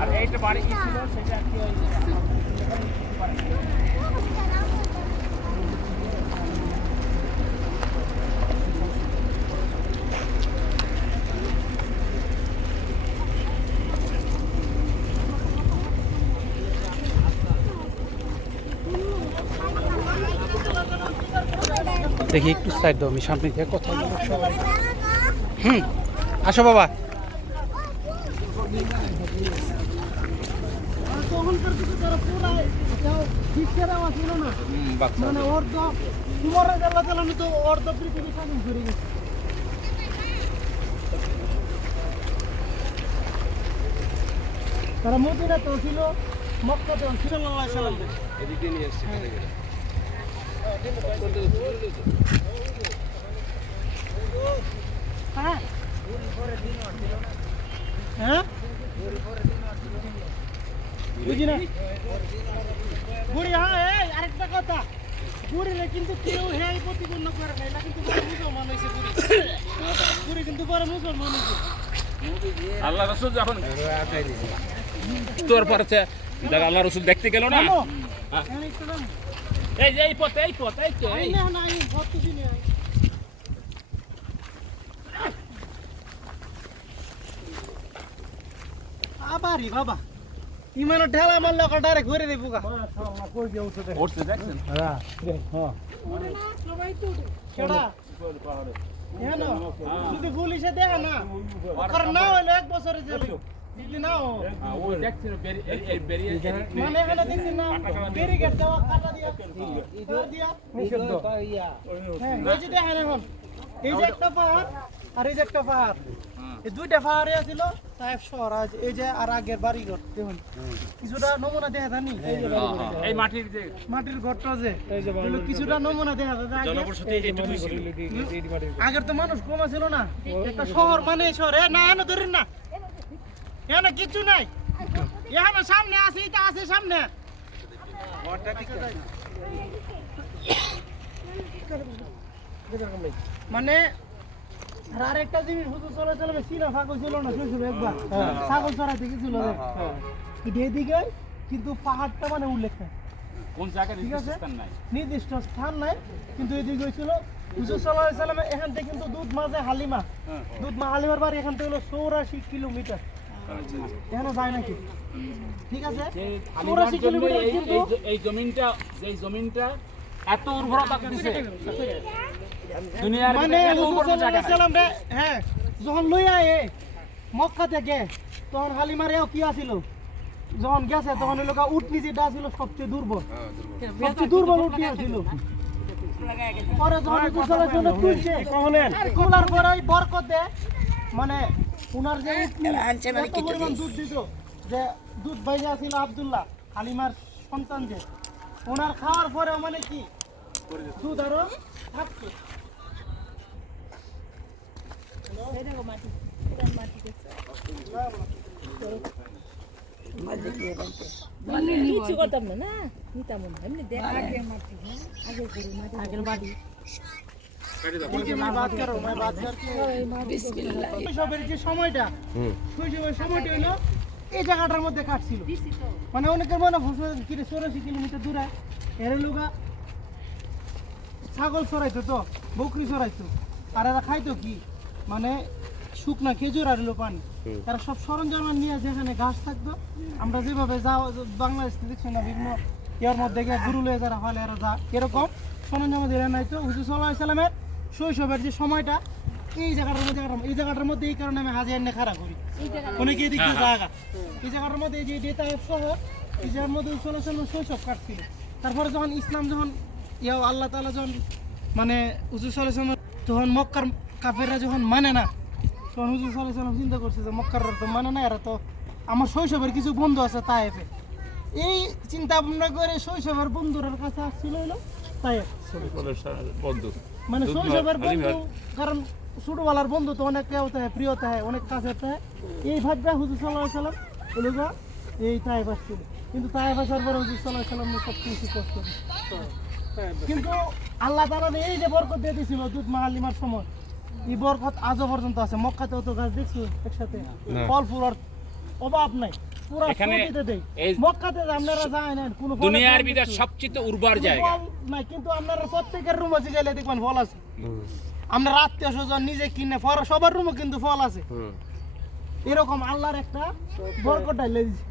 আর এইটা বাড়ি কি ছিল সেটা কি ওই দেখি একটু সাইড দাও, আমি সামনে থেকে কথা বলবো সবাই। আসো বাবা। তারা মদিনা তো ছিল, মক্কা তো ছিল এদিকে নিয়ে এসেছে হ্যাঁ হ্যাঁ বুঝি না বুড়ি। হ্যাঁ এই আরেকটা কথা, বুড়িরে কিন্তু কেউ হেই প্রতিপন্ন করে না, এটা কিন্তু বড় মুসলমান হয়েছে বুড়ি। বুড়ি কিন্তু বড় মুসলমান হয়েছে। আল্লাহ রাসূল যখন তোর পরে দেখ আল্লাহ রাসূল দেখতে গেল না, এই যে এই পথ এই তো এই না না এই ভক্ত দিনে আবারই বাবা ইমানো ঢেলা মারলে ওটা ডাইরেক্ট ঘুরে দেবো গা। উঠছে দেখছেন হ্যাঁ কেডা এনো যদি পুলিশে দেখে না আর না হইলো 1 বছরে জেল যদি না ও ওই দেখছেন এই বেরিয়ে মানে এখানে দেখছেন না ব্যারিকেড দেওয়া কাটা দিয়া ইধর দিয়া নিষিদ্ধ হ্যাঁ এই যে দেখেন এখন এই যে একটা পাহাড় আর এই যে একটা পাহাড়, এই দুইটা পাহাড়ে ছিল সাহেব শহর। আজ এই যে আর আগের বাড়িঘর দেখুন কিছুটা নমুনা দেখা জানি এই মাটির যে মাটির ঘরটা যে এগুলো কিছুটা নমুনা দেখা যায়। জনবসতি এইটুকুই ছিল আগের তো মানুষ কম ছিল না, একটা শহর মানে শহর না এনে ধরেন না এনে কিছু নাই, এখানে সামনে আছে এটা আছে সামনে মানে আর একটা জিনিস হুজুর চলে চলে সিনা ফাঁকো ছিল না শৈশবে একবার ছাগল চড়াইতে গেছিল এদিকে কিন্তু পাহাড়টা মানে উল্লেখ নাই, কোন জায়গায় ঠিক আছে স্থান নাই নির্দিষ্ট স্থান নাই, কিন্তু এদিকে হয়েছিল হুজুর সাল্লাল্লাহু আলাইহি সাল্লাম এখান থেকে কিন্তু দুধ মাঝে হালিমা হালিমার বাড়ি এখান থেকে হলো 84 কিলোমিটার, এখানে যায় নাকি ঠিক আছে 84 কিলোমিটার কিন্তু এই জমিনটা এত উর্বরতা দিছে দুনিয়ার মানে হুজুর সাল্লাল্লাহু আলাইহি সাল্লাম রে হ্যাঁ যখন লইয়া এ মক্কা থেকে তখন হালিমারেও কি আছিল, যখন গেছে তখন ওই লোক উটনি যেটা ছিল সবচেয়ে দুর্বল উটনি ছিল। পরে যখন হুজুর সাল্লাল্লাহু আলাইহি সাল্লাম তুলছে তোলার পরে ওই বরকতে মানে উনার যে উটনি এত পরিমাণ দুধ দিত যে দুধ বাইজা ছিল আব্দুল্লাহ হালিমার সন্তান, যে ওনার খাওয়ার পরেও মানে কি দুধ আরো থাকতো। কিছু করতাম না না নিতাম না এমনি দেখ আগের বাড়ি শৈশবের যে সময়টা শৈশবের সময়টা হলো এই জায়গাটার মধ্যে কাটছিল, মানে অনেকের মনে 84 কিলোমিটার দূরে এর লোকা ছাগল চড়াইতো তো বকরি চড়াইতো আর এরা খাইতো কি মানে শুকনা খেজুর আর হলো পানি, তারা সব সরঞ্জাম নিয়ে যেখানে ঘাস থাকতো আমরা যেভাবে যাওয়া বাংলাদেশ দেখছি না বিভিন্ন ইয়ার মধ্যে গিয়ে গুরু লয়ে যারা হলে এরা যা এরকম সরঞ্জাম দিয়ে নাই তো হুজুর সাল্লাল্লাহু আলাইহি সাল্লামের শৈশবের যে সময়টা এই জায়গাটার মধ্যে এই কারণে আমি হাজির এনে খাড়া করি অনেকে এদিক দিয়ে জায়গা এই জায়গাটার মধ্যে এই যে ডেটা শহর এই জায়গার মধ্যে শৈশব কাটছিল। তারপরে যখন ইসলাম যখন আল্লাহ তাআলা যখন মানে হুজুর সাল্লাল্লাহু আলাইহি সাল্লাম তখন মক্কার কাফেররা যখন মানে না তখন হুজুর সাল্লাল্লাহু আলাইহি সাল্লাম চিন্তা করছে যে মক্কার তো মানে না, এরা তো আমার শৈশবের কিছু বন্ধু আছে তায়েফে, এই চিন্তা ভাবনা করে শৈশবের বন্ধুদের কাছে আসছিল হলো তায়েফ বন্ধু মানে শৈশবের বন্ধু, কারণ ছোটবেলার বন্ধু তো অনেক কেউ থাকে প্রিয় থাকে অনেক কাছের থাকে, এই ভাবটা হুজুর সাল্লাল্লাহু আলাইহি সাল্লাম ওগুলো এই তায়েফ আসছিল, কিন্তু তায়েফ আসার পরে হুজুর সাল্লাল্লাহু আলাইহি সাল্লাম সব কিছু কষ্ট কিন্তু আল্লাহ তাআলা এই যে বরকত দিয়ে দিয়েছিল দুধ হালিমার সময় এই বরকত আজও পর্যন্ত আছে। মক্কাতেও তো গাছ দেখছো একসাথে, ফল ফুল অভাব নাই, পুরো এখানে সবজিতে দেই। এই- মক্কাতে আপনারা যায় না কোনো ফলের দুনিয়ার দোকান ভিতর দেখছো? সবচেয়ে উর্বর কোনো জায়গা। ফল নাই, কিন্তু আপনারা প্রত্যেকের রুমে গেলে দেখবেন ফল আছে। আমরা আত্মীয় স্বজন নিজে কিনে সবার রুমে কিন্তু ফল আছে। এরকম আল্লাহর একটা বরকত ঢাইলে দিছে।